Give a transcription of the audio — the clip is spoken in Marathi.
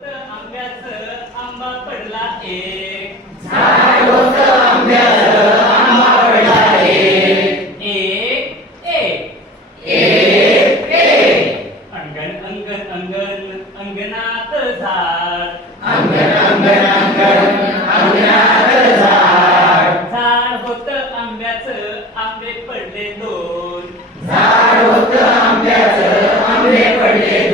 आंब्याचं आंबा पडला एक झाड होतं आंब्याचं आंबा पडला एक एक एक एक अंगण अंगण अंगण अंगणात झाड अंगण अंगण अंगण अंगणात झाड झाड होतं आंब्याचं आंबे पडले दोन झाड होतं आंब्याचं आंबे पडले